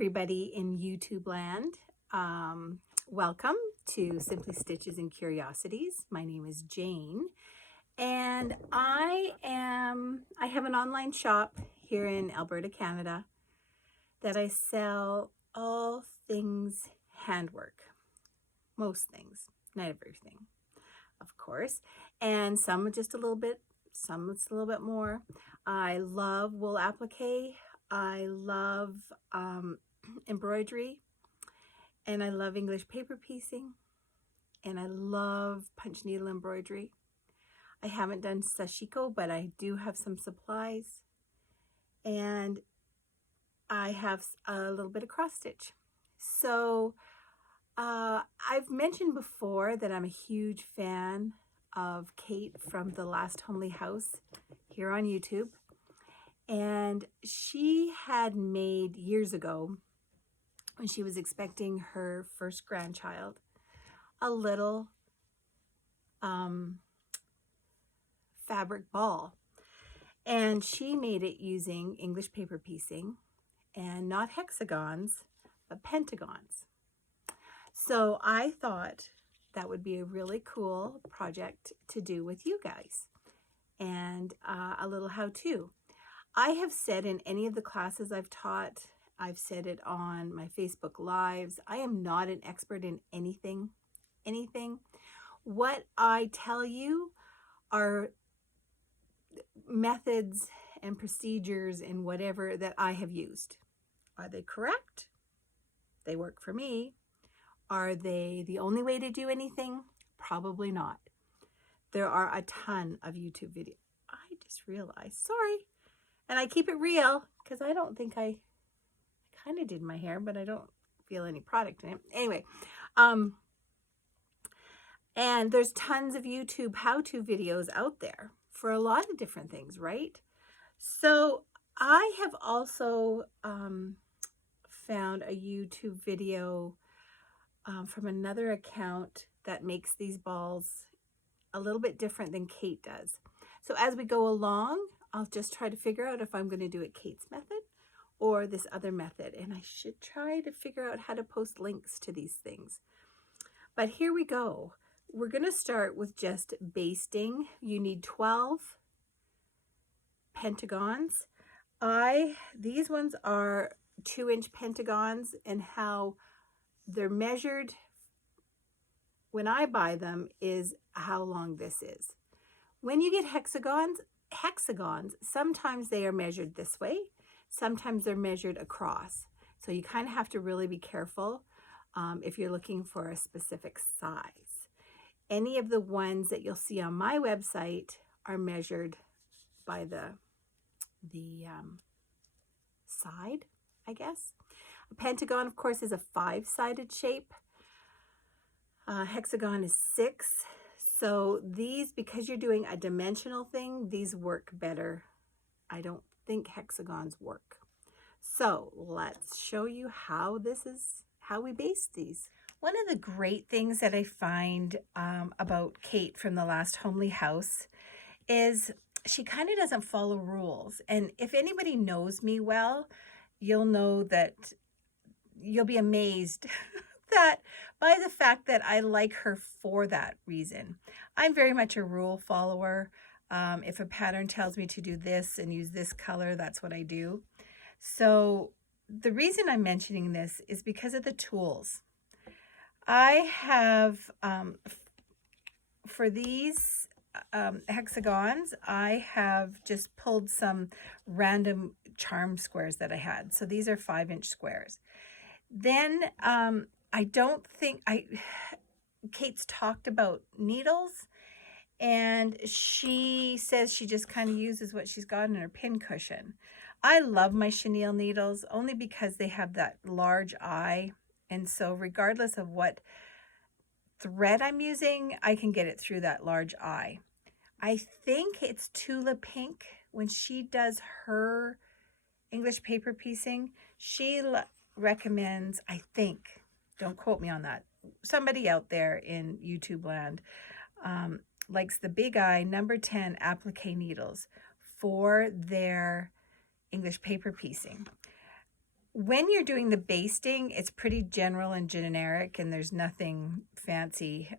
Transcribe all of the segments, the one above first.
everybody in YouTube land. Welcome to Simply Stitches and Curiosities. My name is Jane, and I have an online shop here in Alberta, Canada, that I sell all things handwork. Most things, not everything, of course, and some just a little bit, some it's a little bit more. I love wool applique. I love embroidery, and I love English paper piecing, and I love punch needle embroidery. I haven't done sashiko, but I do have some supplies, and I have a little bit of cross stitch. So I've mentioned before that I'm a huge fan of Kate from The Last Homely House here on YouTube. And she had made years ago, when she was expecting her first grandchild, a little fabric ball. And she made it using English paper piecing, and not hexagons, but pentagons. So I thought that would be a really cool project to do with you guys, and a little how-to. I have said in any of the classes I've taught, I've said it on my Facebook Lives, I am not an expert in anything. What I tell you are methods and procedures and whatever that I have used. Are they correct? They work for me. Are they the only way to do anything? Probably not. There are a ton of YouTube videos. I just realized, sorry. And I keep it real because I don't think I kind of did my hair, but I don't feel any product in it. Anyway, and there's tons of YouTube how-to videos out there for a lot of different things, right? So I have also found a YouTube video from another account that makes these balls a little bit different than Kate does. So as we go along, I'll just try to figure out if I'm going to do it Kate's method or this other method. And I should try to figure out how to post links to these things. But here we go. We're going to start with just basting. You need 12 pentagons. These ones are 2-inch pentagons, and how they're measured when I buy them is how long this is. When you get hexagons, sometimes they are measured this way, sometimes they're measured across. So you kind of have to really be careful if you're looking for a specific size. Any of the ones that you'll see on my website are measured by the side, I guess. A pentagon, of course, is a 5-sided shape. Hexagon is 6. So these, because you're doing a dimensional thing, these work better. I don't think hexagons work. So let's show you how we baste these. One of the great things that I find about Kate from The Last Homely House is she kind of doesn't follow rules. And if anybody knows me well, you'll know that you'll be amazed that by the fact that I like her for that reason. I'm very much a rule follower. If a pattern tells me to do this and use this color, that's what I do. So the reason I'm mentioning this is because of the tools. I have, for these hexagons, I have just pulled some random charm squares that I had. So these are 5-inch squares. Then I don't think Kate's talked about needles, and she says she just kind of uses what she's got in her pin cushion. I love my chenille needles only because they have that large eye, and so regardless of what thread I'm using, I can get it through that large eye. I think it's Tula Pink. When she does her English paper piecing, she recommends, I think, don't quote me on that, somebody out there in YouTube land likes the Big Eye number 10 applique needles for their English paper piecing. when you're doing the basting, it's pretty general and generic, and there's nothing fancy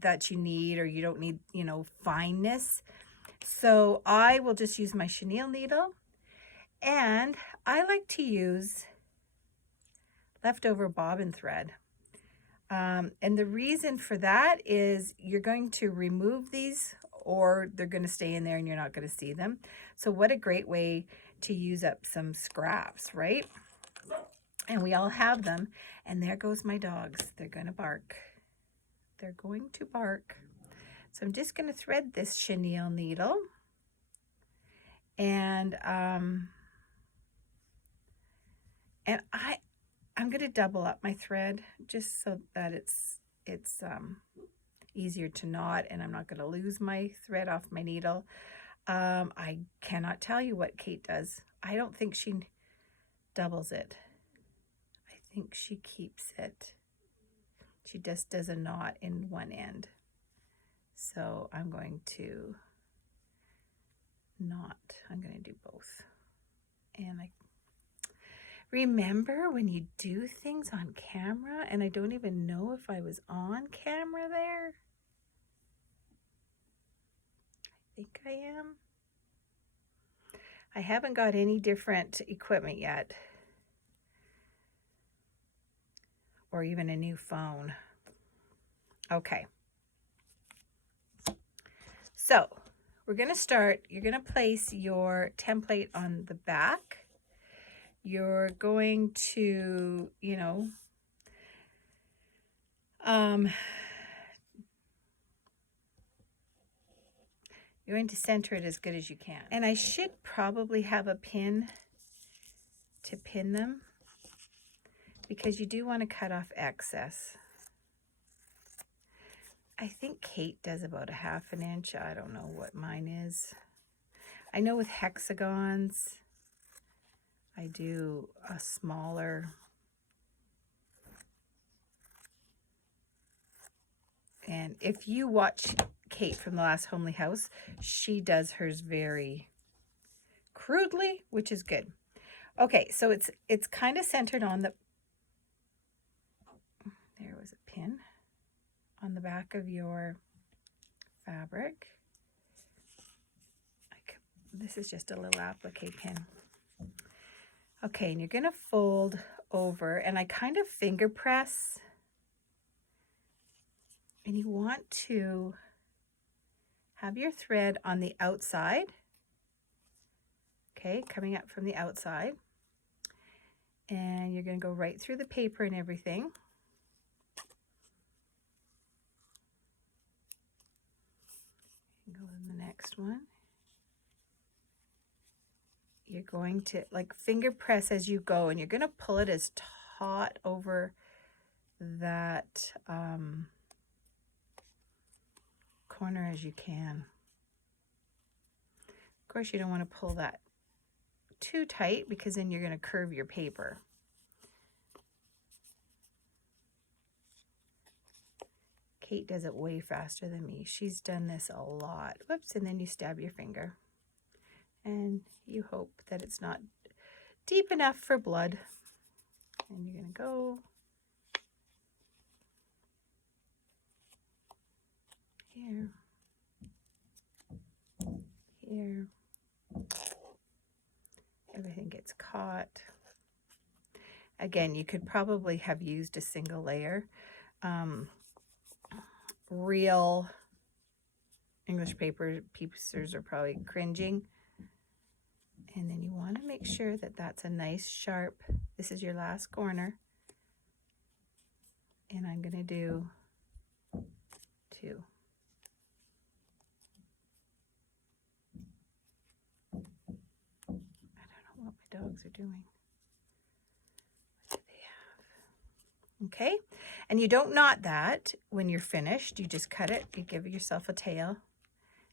that you need, or you don't need, you know, fineness. So I will just use my chenille needle, and I like to use leftover bobbin thread. And the reason for that is you're going to remove these, or they're going to stay in there and you're not going to see them. So what a great way to use up some scraps, right? And we all have them. And there goes my dogs. They're going to bark. They're going to bark. So I'm just going to thread this chenille needle. And I'm going to double up my thread just so that it's easier to knot, and I'm not going to lose my thread off my needle. I cannot tell you what Kate does. I don't think she doubles it. I think she keeps it. She just does a knot in one end. So I'm going to knot. I'm going to do both. And I remember when you do things on camera, and I don't even know if I was on camera there. I think I am. I haven't got any different equipment yet, or even a new phone. Okay. So we're going to start. You're going to place your template on the back. You're going to, you know, you're going to center it as good as you can. And I should probably have a pin to pin them, because you do want to cut off excess. I think Kate does about a 1/2 inch. I don't know what mine is. I know with hexagons, I do a smaller. And if you watch Kate from the Last Homely House, she does hers very crudely, which is good. Okay, so it's kind of centered on the, there was a pin on the back of your fabric. This is just a little applique pin. Okay, and you're going to fold over, and I kind of finger press, and you want to have your thread on the outside, okay, coming up from the outside, and you're going to go right through the paper and everything. Go to the next one. You're going to like finger press as you go, and you're going to pull it as taut over that corner as you can. Of course, you don't want to pull that too tight, because then you're going to curve your paper. Kate does it way faster than me. She's done this a lot. Whoops, and then you stab your finger. And you hope that it's not deep enough for blood. And you're going to go here, here. Everything gets caught. Again, you could probably have used a single layer. Real English paper piecers are probably cringing. And then you want to make sure that that's a nice sharp, this is your last corner. And I'm going to do 2. I don't know what my dogs are doing. What do they have? Okay, and you don't knot that when you're finished. You just cut it, you give yourself a tail,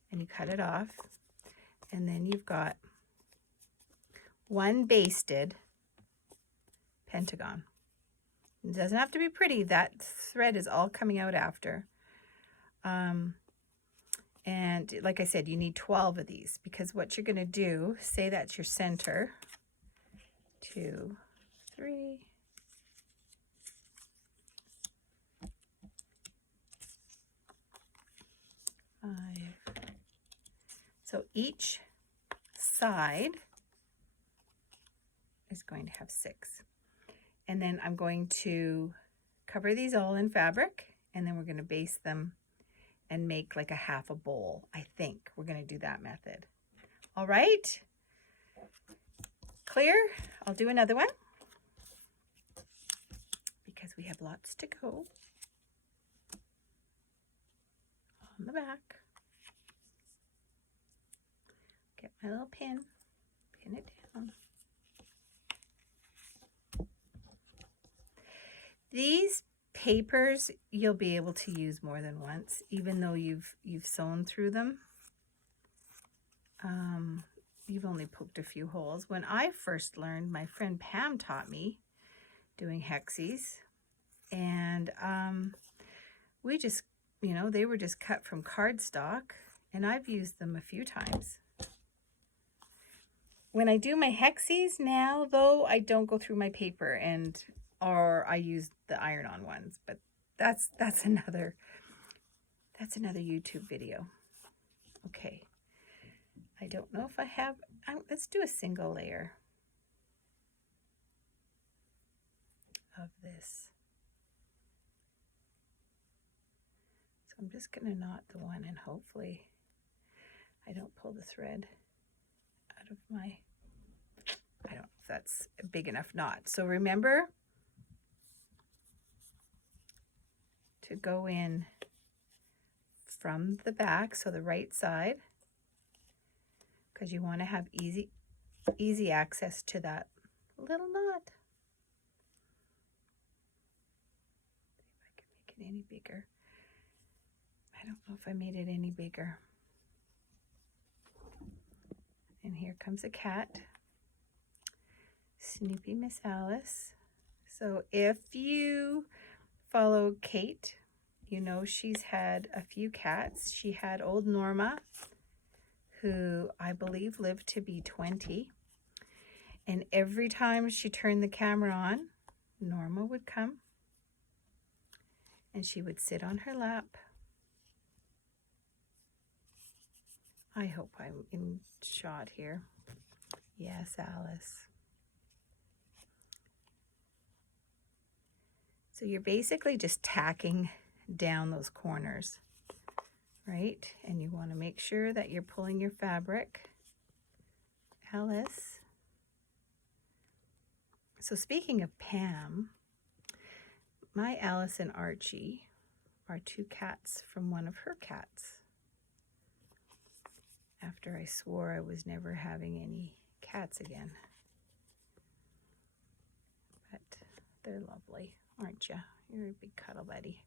and you cut it off. And then you've got one basted pentagon. It doesn't have to be pretty. That thread is all coming out after. And like I said, you need 12 of these, because what you're going to do, say that's your center, 2, 3, 5. So each side is going to have 6. And then I'm going to cover these all in fabric, and then we're going to base them and make like a half a bowl. I think we're going to do that method. All right. Clear? I'll do another one because we have lots to go on the back. Get my little pin it down. These papers you'll be able to use more than once, even though you've sewn through them. You've only poked a few holes. When I first learned, my friend Pam taught me doing hexies, and we just, you know, they were just cut from cardstock, and I've used them a few times. When I do my hexies now, though, I don't go through my paper, or I use the iron-on ones, but that's another YouTube video. Okay. I don't know if I have, let's do a single layer of this. So I'm just going to knot the one, and hopefully I don't pull the thread out of my, I don't know if that's a big enough knot. So remember to go in from the back, so the right side, because you want to have easy access to that little knot. See if I can make it any bigger. I don't know if I made it any bigger. And here comes a cat. Snoopy Miss Alice. So if you follow Kate, you know she's had a few cats. She had old Norma, who I believe lived to be 20. And every time she turned the camera on, Norma would come and she would sit on her lap. I hope I'm in shot here. Yes, Alice. So you're basically just tacking down those corners, right? And you want to make sure that you're pulling your fabric. Alice. So speaking of Pam, my Alice and Archie are 2 cats from one of her cats. After I swore I was never having any cats again. But they're lovely, aren't you? You're a big cuddle buddy.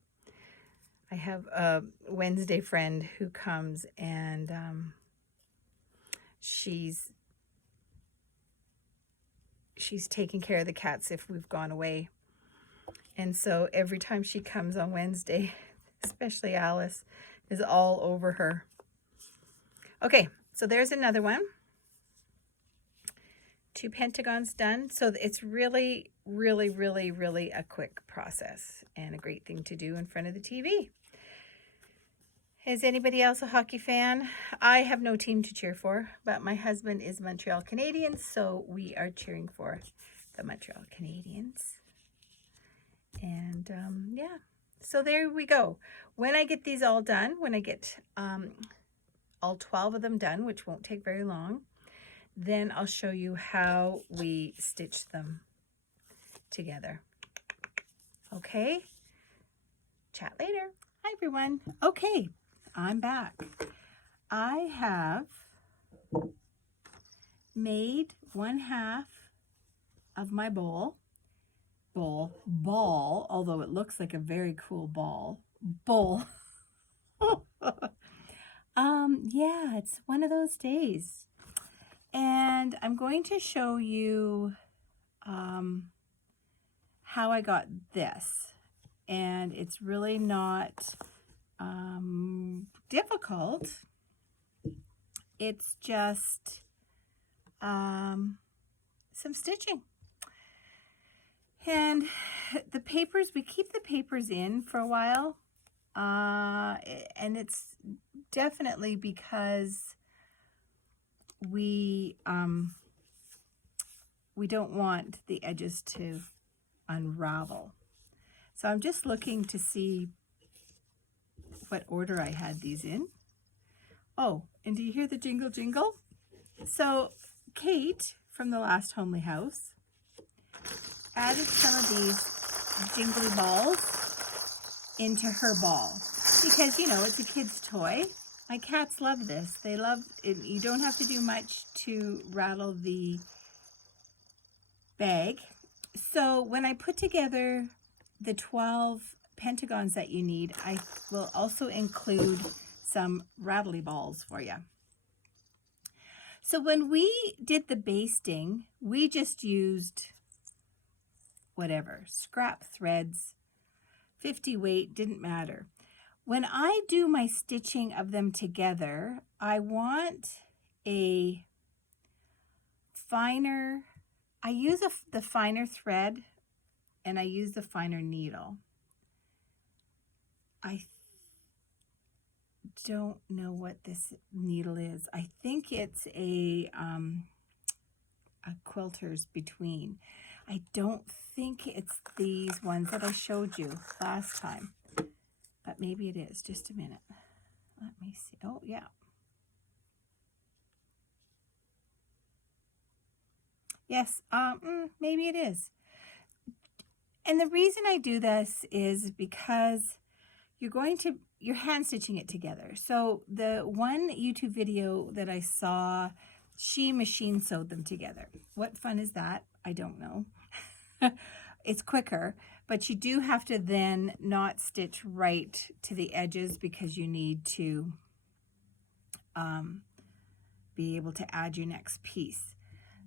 I have a Wednesday friend who comes, and she's taking care of the cats if we've gone away. And so every time she comes on Wednesday, especially Alice, is all over her. Okay, so there's another one. 2 pentagons done. So it's really, really, really, really a quick process and a great thing to do in front of the TV. Is anybody else a hockey fan? I have no team to cheer for, but my husband is Montreal Canadiens, so we are cheering for the Montreal Canadiens. And yeah, so there we go. When I get these all done, when I get all 12 of them done, which won't take very long, then I'll show you how we stitch them together. Okay? Chat later. Hi, everyone. Okay, I'm back. I have made 1/2 of my ball, although it looks like a very cool bowl. Yeah, it's one of those days. And I'm going to show you how I got this. And it's really not difficult. It's just some stitching. And the papers, we keep the papers in for a while. And it's definitely because we don't want the edges to unravel. So I'm just looking to see what order I had these in. Oh, and do you hear the jingle jingle? So Kate from the last Homely House added some of these jingly balls into her ball because, you know, it's a kid's toy. My cats love this. They love it. You don't have to do much to rattle the bag. So when I put together the 12 pentagons that you need, I will also include some rattly balls for you. So when we did the basting, we just used whatever, scrap threads, 50 weight, didn't matter. When I do my stitching of them together, I want a finer, I use the finer thread and I use the finer needle. I don't know what this needle is. I think it's a quilter's between. I don't think it's these ones that I showed you last time, but maybe it is. Just a minute. Let me see. Oh, yeah. Yes, maybe it is. And the reason I do this is because you're hand stitching it together. So the one YouTube video that I saw, she machine sewed them together. What fun is that? I don't know. It's quicker, but you do have to then not stitch right to the edges because you need to be able to add your next piece.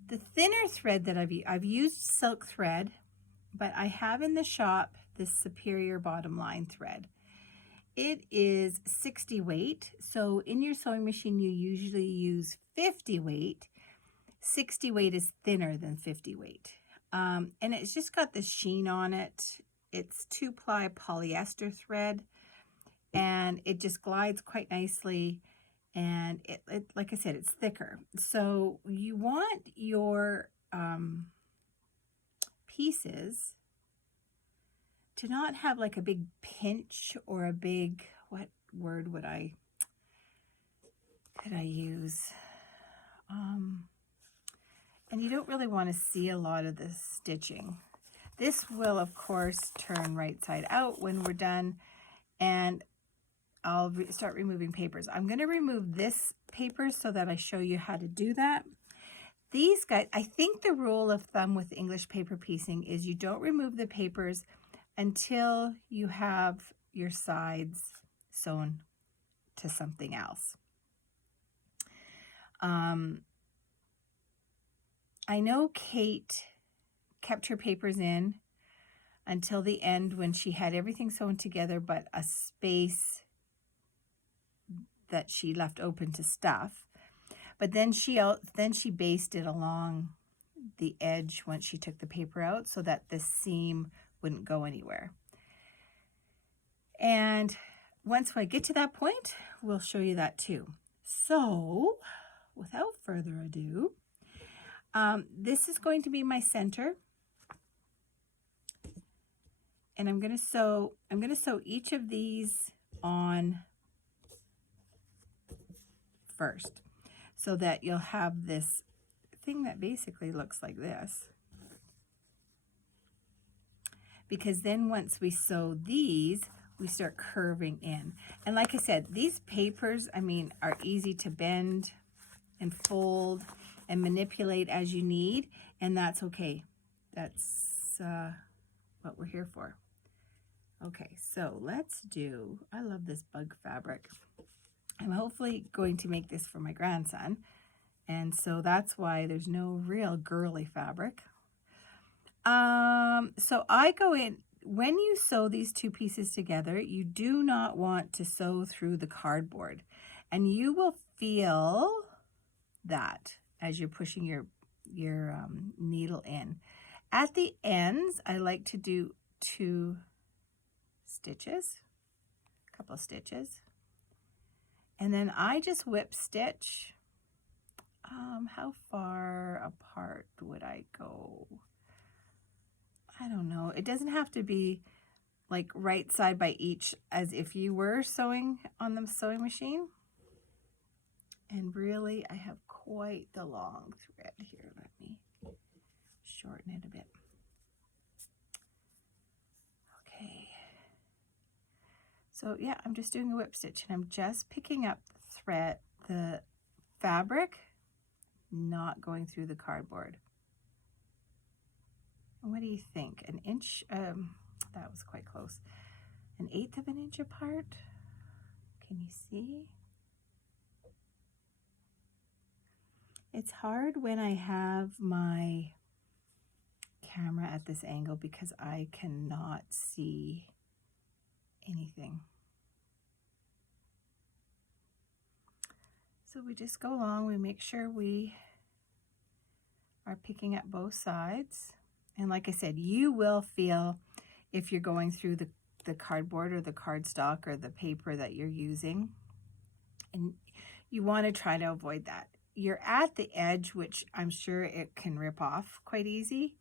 The thinner thread that I've used silk thread, but I have in the shop this Superior Bottom Line thread. It is 60 weight. So in your sewing machine, you usually use 50 weight. 60 weight is thinner than 50 weight. And it's just got this sheen on it. It's 2-ply polyester thread, and it just glides quite nicely. And it like I said, it's thicker. So you want your pieces to not have like a big pinch or a big, what word could I use? And you don't really want to see a lot of the stitching. This will, of course, turn right side out when we're done, and I'll start removing papers. I'm going to remove this paper so that I show you how to do that. These guys, I think the rule of thumb with English paper piecing is you don't remove the papers until you have your sides sewn to something else. I know Kate kept her papers in until the end when she had everything sewn together but a space that she left open to stuff. But then she basted along the edge once she took the paper out so that the seam wouldn't go anywhere. And once I get to that point, we'll show you that too. So without further ado, this is going to be my center, and I'm going to sew each of these on first so that you'll have this thing that basically looks like this. Because then once we sew these, we start curving in. And like I said, these papers, I mean, are easy to bend and fold and manipulate as you need, and that's okay. That's what we're here for. Okay, so let's do, I love this bug fabric. I'm hopefully going to make this for my grandson, and so that's why there's no real girly fabric. So I go in, when you sew these two pieces together, you do not want to sew through the cardboard, and you will feel that as you're pushing your needle in. At the ends, I like to do 2 stitches, a couple of stitches, and then I just whip stitch. How far apart would I go? I don't know. It doesn't have to be like right side by each as if you were sewing on the sewing machine. And really, I have quite the long thread here. Let me shorten it a bit. Okay. So yeah, I'm just doing a whip stitch, and I'm just picking up the thread, the fabric, not going through the cardboard. What do you think? An inch? That was quite close. 1/8 of an inch apart. Can you see? It's hard when I have my camera at this angle because I cannot see anything. So we just go along, we make sure we are picking up both sides. And like I said, you will feel if you're going through the cardboard or the cardstock or the paper that you're using. And you want to try to avoid that. You're at the edge, which I'm sure it can rip off quite easy.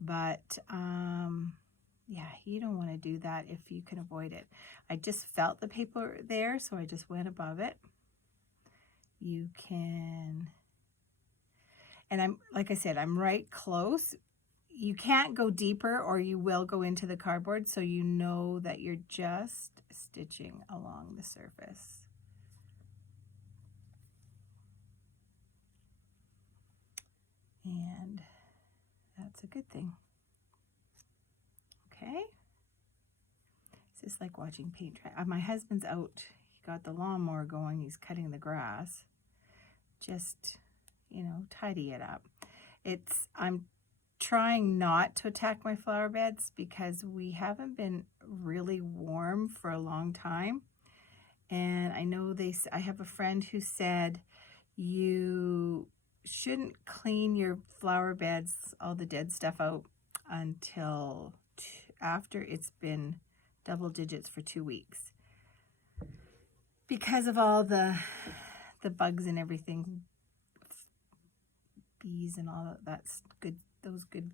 But yeah, you don't want to do that if you can avoid it. I just felt the paper there, so I just went above it. You can, and I'm, like I said, I'm right close. You can't go deeper or you will go into the cardboard, so you know that you're just stitching along the surface. And that's a good thing. Okay. It's just like watching paint dry. My husband's out. He got the lawnmower going. He's cutting the grass. Just, you know, tidy it up. I'm trying not to attack my flower beds because we haven't been really warm for a long time. And I know I have a friend who said you shouldn't clean your flower beds, all the dead stuff out until after it's been double digits for 2 weeks because of all the bugs and everything, bees and all that's good, those good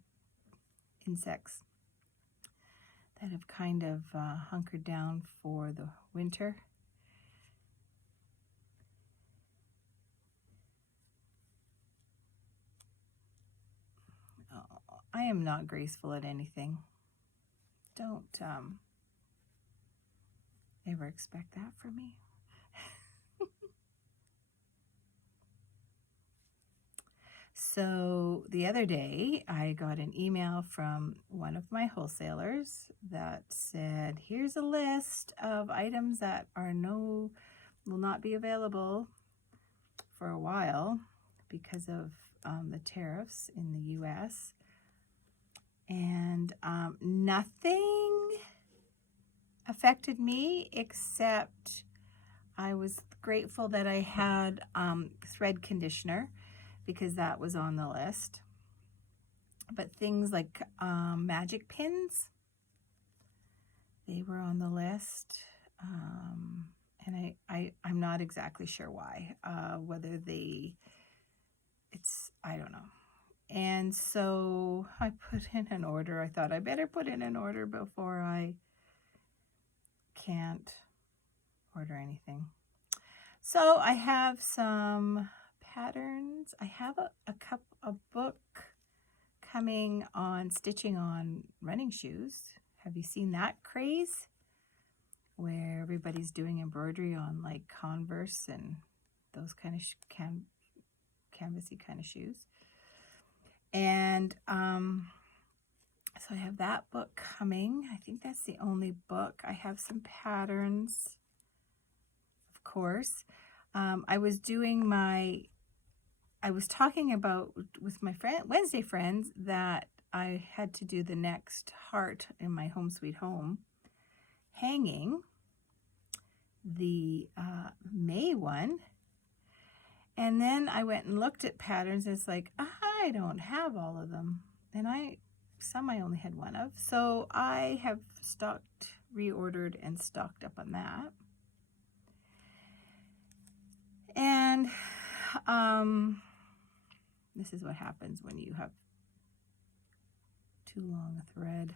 insects that have kind of hunkered down for the winter. Oh, I am not graceful at anything. Don't ever expect that from me. So the other day, I got an email from one of my wholesalers that said, here's a list of items that will not be available for a while because of the tariffs in the US. And nothing affected me except I was grateful that I had thread conditioner because that was on the list. But things like magic pins, they were on the list. And I'm not exactly sure why, whether I don't know. And so I put in an order. I thought I better put in an order before I can't order anything. So I have some patterns. I have a book coming on stitching on running shoes. Have you seen that craze? Where everybody's doing embroidery on like Converse and those kind of canvasy kind of shoes. And so I have that book coming. I think that's the only book. I have some patterns, of course. I was talking about with my Wednesday friends that I had to do the next heart in my Home Sweet Home hanging, the May one. And then I went and looked at patterns. And it's like, I don't have all of them. And I some I only had one of. So I have reordered and stocked up on that. And this is what happens when you have too long a thread.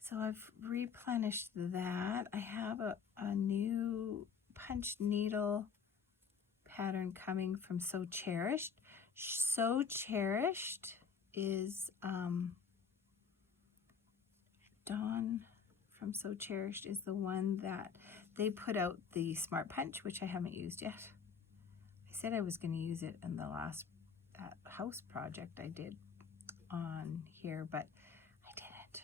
So I've replenished that. I have a new punched needle pattern coming from So Cherished. So Cherished is Dawn from So Cherished is the one that they put out the Smart Punch, which I haven't used yet. I said I was going to use it in the last house project I did on here, but I didn't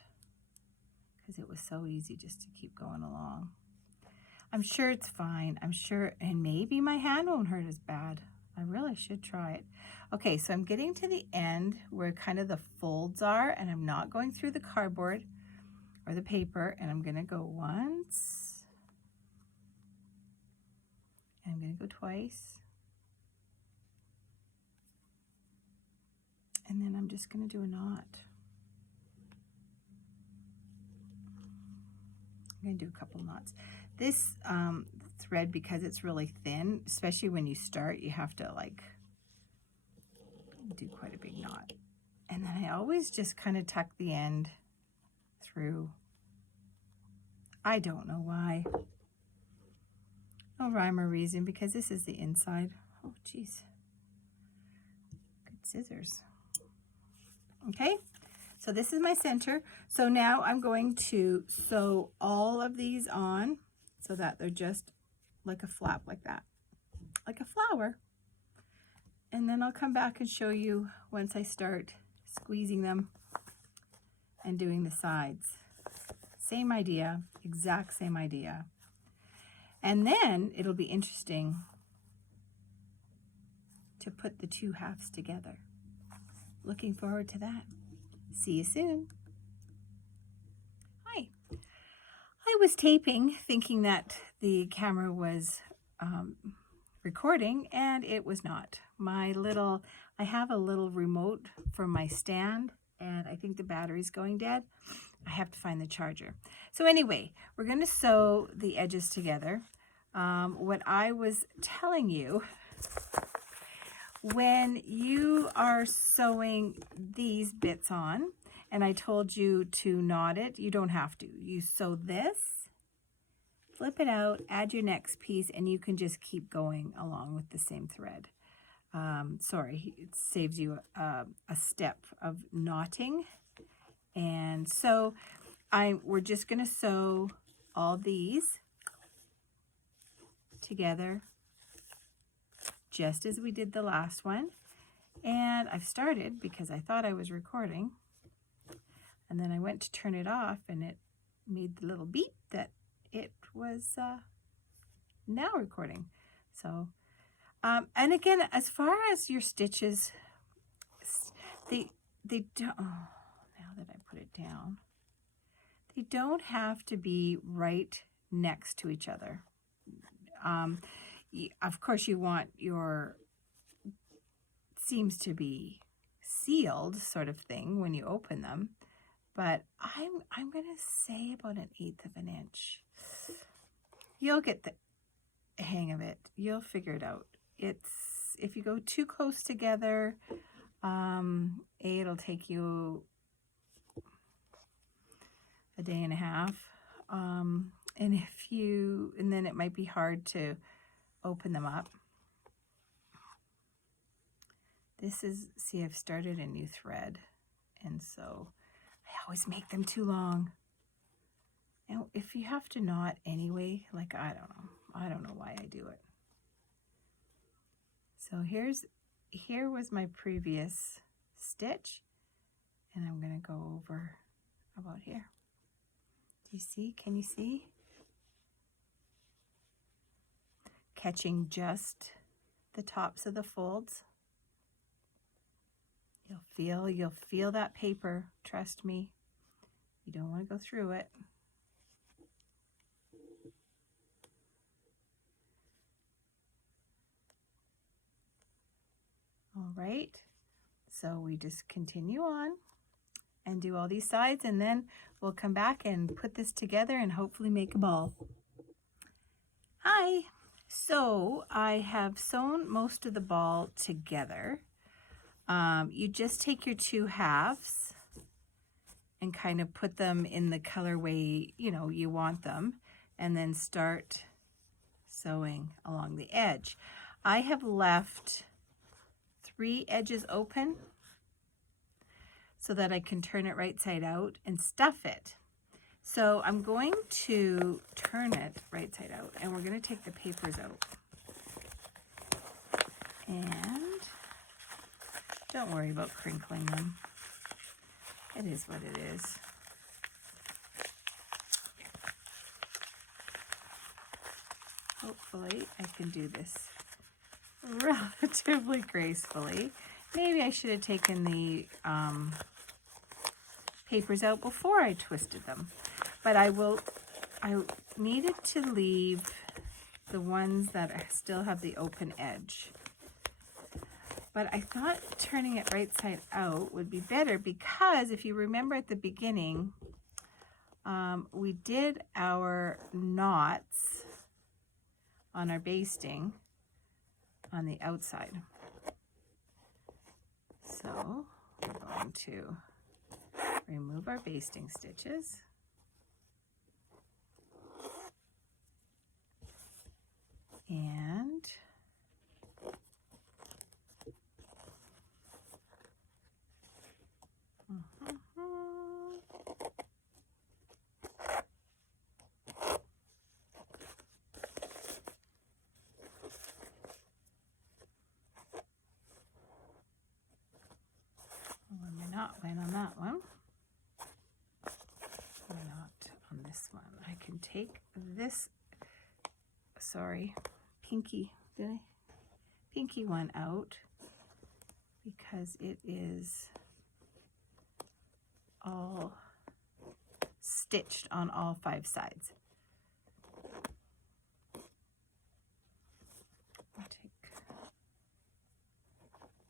because it was so easy just to keep going along. I'm sure it's fine. I'm sure, and maybe my hand won't hurt as bad. I really should try it. Okay, so I'm getting to the end where kind of the folds are, and I'm not going through the cardboard or the paper, and I'm going to go once, and I'm going to go twice, and then I'm just going to do a knot. I'm going to do a couple knots. This thread, because it's really thin, especially when you start, you have to like do quite a big knot. And then I always just kind of tuck the end through. I don't know why. No rhyme or reason, because this is the inside. Oh, geez. Good scissors. Okay, so this is my center. So now I'm going to sew all of these on so that they're just like a flap like that, like a flower. And then I'll come back and show you once I start squeezing them and doing the sides. Same idea, exact same idea. And then it'll be interesting to put the two halves together. Looking forward to that. See you soon. Hi. I was taping thinking that the camera was recording, and it was not. I have a little remote for my stand, and I think the battery's going dead. I have to find the charger. So anyway, we're going to sew the edges together. What I was telling you, when you are sewing these bits on, and I told you to knot it, you don't have to. You sew this, flip it out, add your next piece, and you can just keep going along with the same thread. Sorry, it saves you a step of knotting. And so we're just going to sew all these together just as we did the last one. And I've started because I thought I was recording, and then I went to turn it off and it made the little beep that it was now recording. So and again, as far as your stitches, they don't, oh, now that I put it down, they don't have to be right next to each other. Of course, you want your seams to be sealed, sort of thing, when you open them, but I'm gonna say about 1/8 of an inch. You'll get the hang of it. You'll figure it out. If you go too close together, it'll take you a day and a half, and then it might be hard to open them up. See, I've started a new thread, and so I always make them too long. Now, if you have to knot anyway, like, I don't know why I do it. So here was my previous stitch, and I'm going to go over about here. Do you see? Can you see? Catching just the tops of the folds. You'll feel that paper, trust me. You don't want to go through it. All right, So we just continue on and do all these sides, and then we'll come back and put this together and hopefully make a ball. Hi! So I have sewn most of the ball together. You just take your 2 halves and kind of put them in the colorway, you know, you want them, and then start sewing along the edge. I have left 3 edges open so that I can turn it right side out and stuff it. So I'm going to turn it right side out, and we're going to take the papers out. And don't worry about crinkling them. It is what it is. Hopefully I can do this relatively gracefully. Maybe I should have taken the papers out before I twisted them. But I needed to leave the ones that still have the open edge. But I thought turning it right side out would be better because if you remember at the beginning, we did our knots on our basting on the outside. So we're going to remove our basting stitches. And not went on that one. We're not on this one. I can take this, sorry, pinky one out because it is all stitched on all 5 sides. I'll take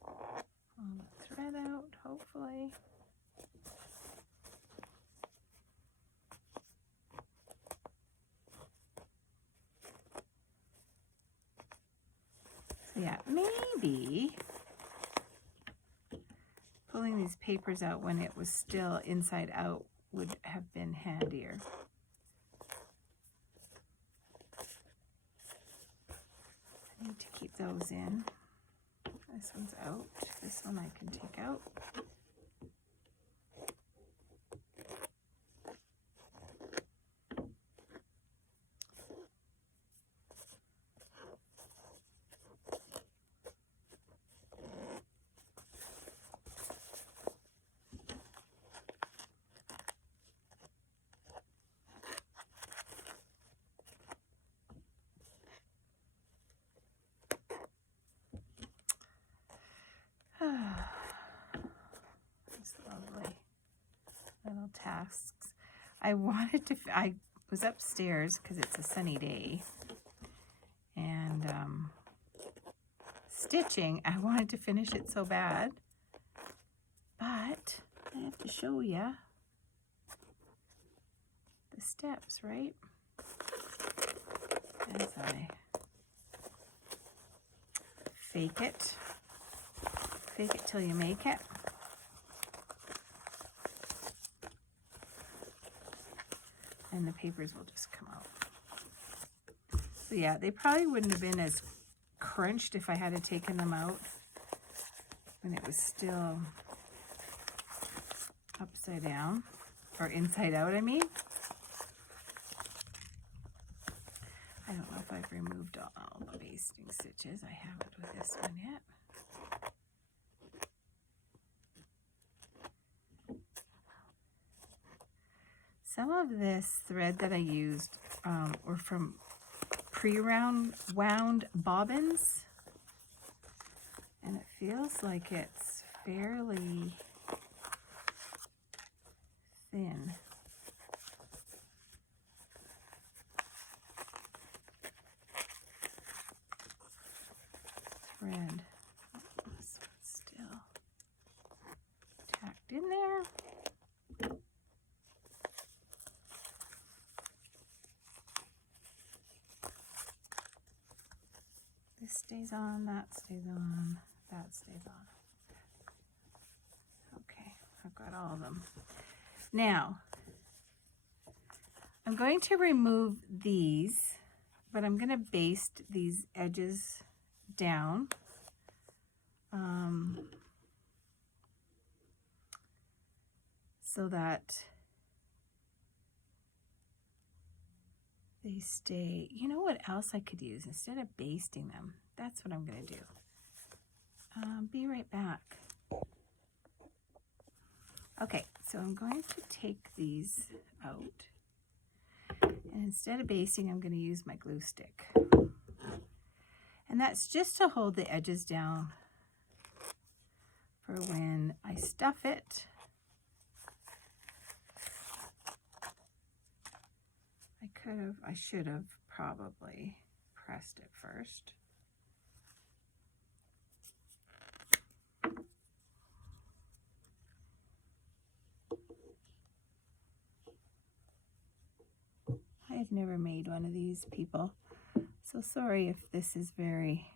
all the thread out, hopefully. So yeah, maybe pulling these papers out when it was still inside out would have been handier. I need to keep those in. This one's out. This one I can take out. These lovely little tasks. I was upstairs because it's a sunny day, and stitching, I wanted to finish it so bad, but I have to show you the steps, right? As I fake it till you make it. And the papers will just come out. So yeah, they probably wouldn't have been as crunched if I had taken them out when it was still upside down, or inside out, I mean. I don't know if I've removed all the basting stitches. I haven't with this one yet. Some of this thread that I used were from pre-wound bobbins, and it feels like it's fairly thin. Thread. Oh, this one's still stays on, that stays on, that stays on. Okay, I've got all of them. Now, I'm going to remove these, but I'm going to baste these edges down. So that they stay. You know what else I could use instead of basting them? That's what I'm going to do. Be right back. Okay, so I'm going to take these out. And instead of basting, I'm going to use my glue stick. And that's just to hold the edges down for when I stuff it. I should have probably pressed it first. I have never made one of these, people, so sorry if this is very...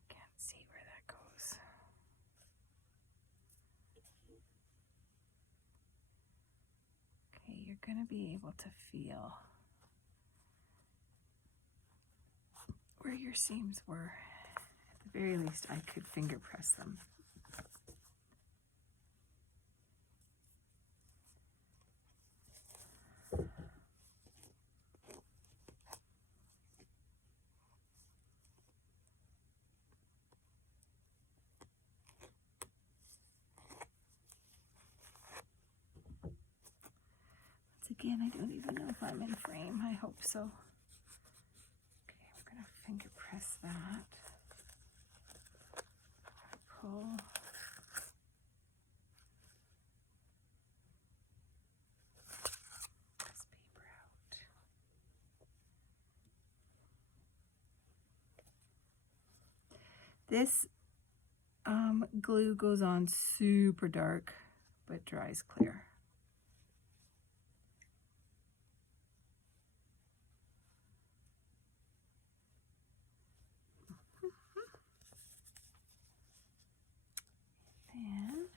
I can't see where that goes. Okay, you're going to be able to feel where your seams were. At the very least, I could finger press them. Again, I don't even know if I'm in frame. I hope so. Okay, I'm going to finger press that. Pull. This paper out. This glue goes on super dark, but dries clear. And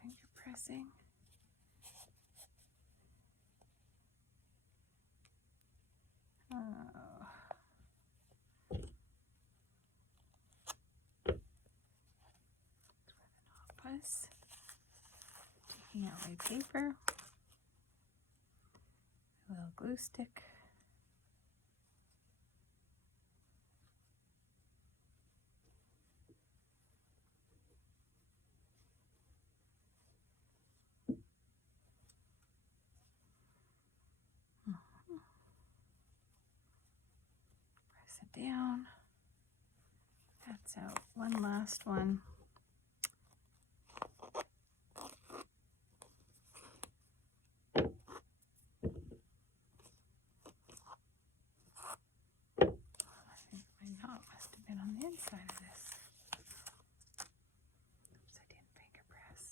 finger pressing. Was taking out my paper, a little glue stick, press it down. That's out. One last one. On the inside of this. Oops, I didn't finger press.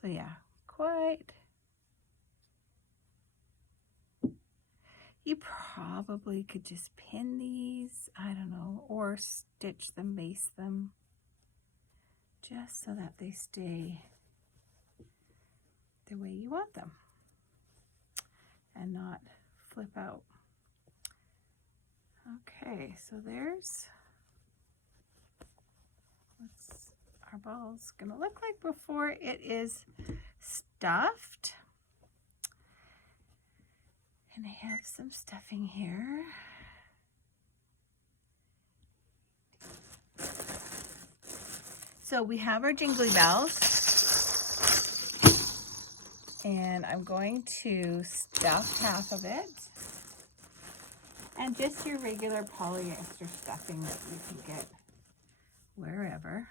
So yeah, quite. You probably could just pin these, I don't know, or stitch them, baste them, just so that they stay the way you want them and not flip out. Okay, so there's what's our ball's gonna look like before it is stuffed. And I have some stuffing here. So we have our jingly bells. And I'm going to stuff half of it. And just your regular polyester stuffing that you can get wherever.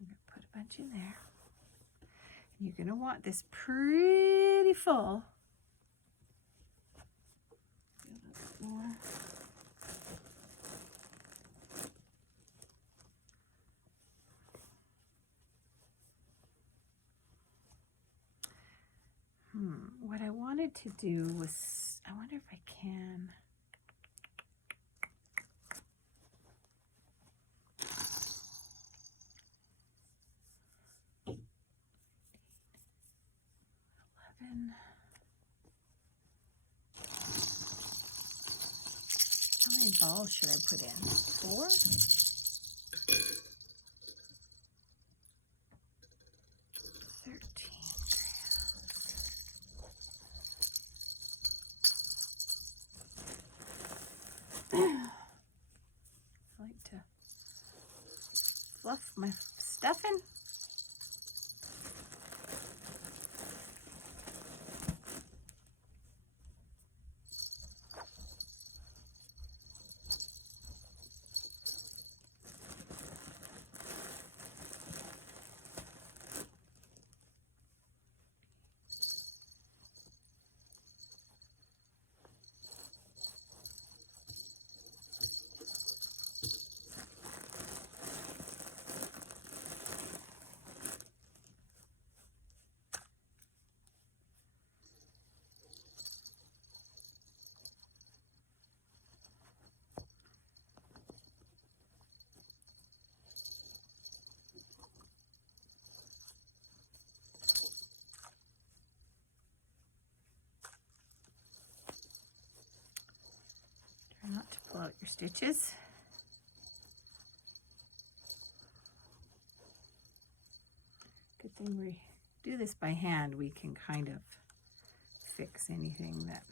I'm going to put a bunch in there. You're going to want this pretty full. A little bit more. What I wanted to do was, I wonder if I can. How many balls should I put in? 4? 13 grams. I like to fluff my stuffing. Try not to pull out your stitches. Good thing we do this by hand. We can kind of fix anything that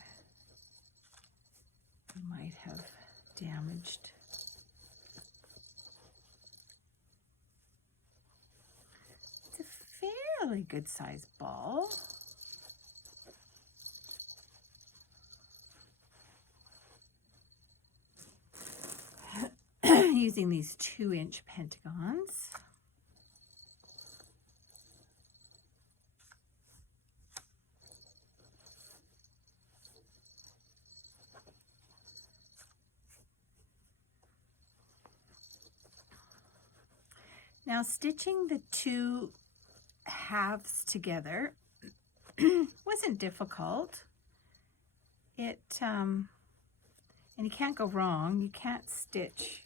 might have damaged. It's a fairly good sized ball. Using these 2-inch pentagons. Now stitching the 2 halves together wasn't difficult. And you can't go wrong. You can't stitch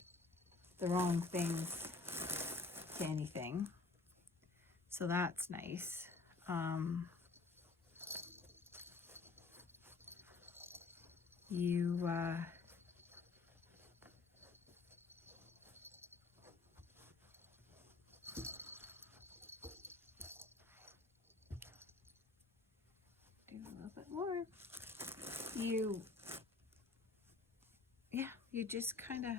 the wrong things to anything. So that's nice. Do a little bit more. You just kind of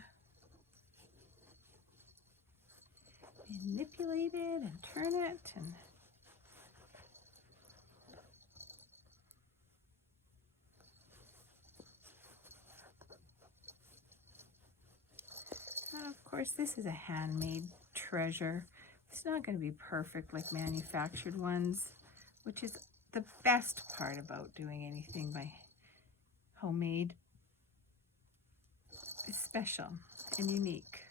manipulate it and turn it and of course this is a handmade treasure. It's not going to be perfect like manufactured ones, which is the best part about doing anything by homemade. It's special and unique.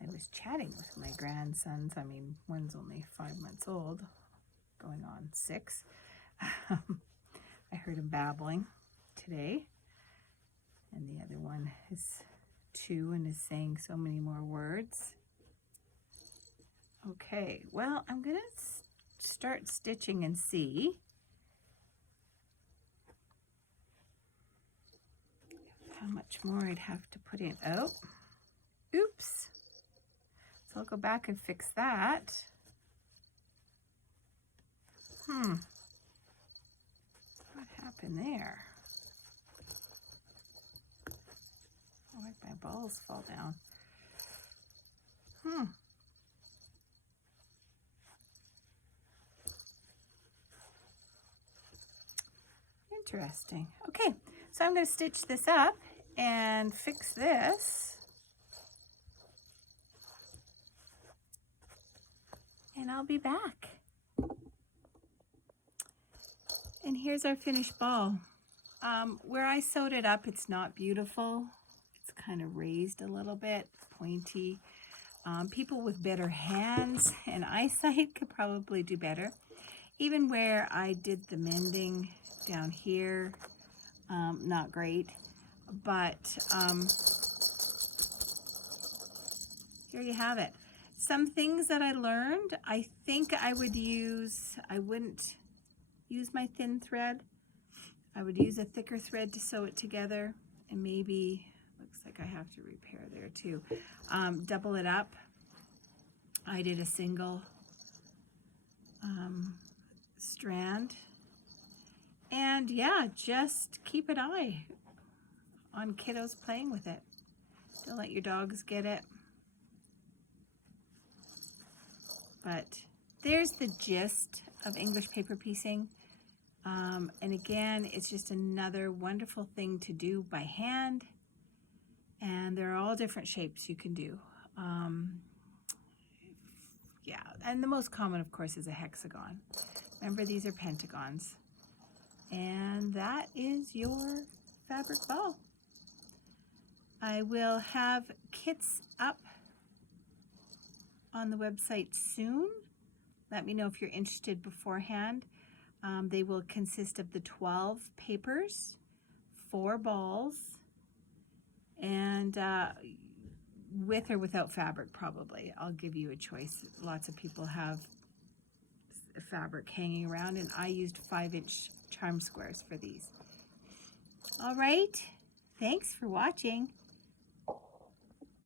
I was chatting with my grandsons. I mean, one's only 5 months old, going on 6. I heard him babbling today, and the other one is 2 and is saying so many more words. Okay, well, I'm gonna start stitching and see how much more I'd have to put in. Oh, oops. So I'll go back and fix that. What happened there? balls fall down. Interesting. Okay, so I'm going to stitch this up and fix this. And I'll be back. And here's our finished ball. Where I sewed it up, it's not beautiful. It's kind of raised a little bit, pointy. People with better hands and eyesight could probably do better. Even where I did the mending down here, not great. But here you have it. Some things that I learned, I think I wouldn't use my thin thread. I would use a thicker thread to sew it together, and maybe, looks like I have to repair there too, double it up. I did a single strand, and yeah, just keep an eye on kiddos playing with it. Don't let your dogs get it. But there's the gist of English paper piecing. And again, it's just another wonderful thing to do by hand. And there are all different shapes you can do. Yeah, and the most common, of course, is a hexagon. Remember, these are pentagons. And that is your fabric ball. I will have kits up on the website soon. Let me know if you're interested beforehand. They will consist of the 12 papers, 4 balls, and with or without fabric probably. I'll give you a choice. Lots of people have fabric hanging around, and I used 5-inch charm squares for these. All right, thanks for watching.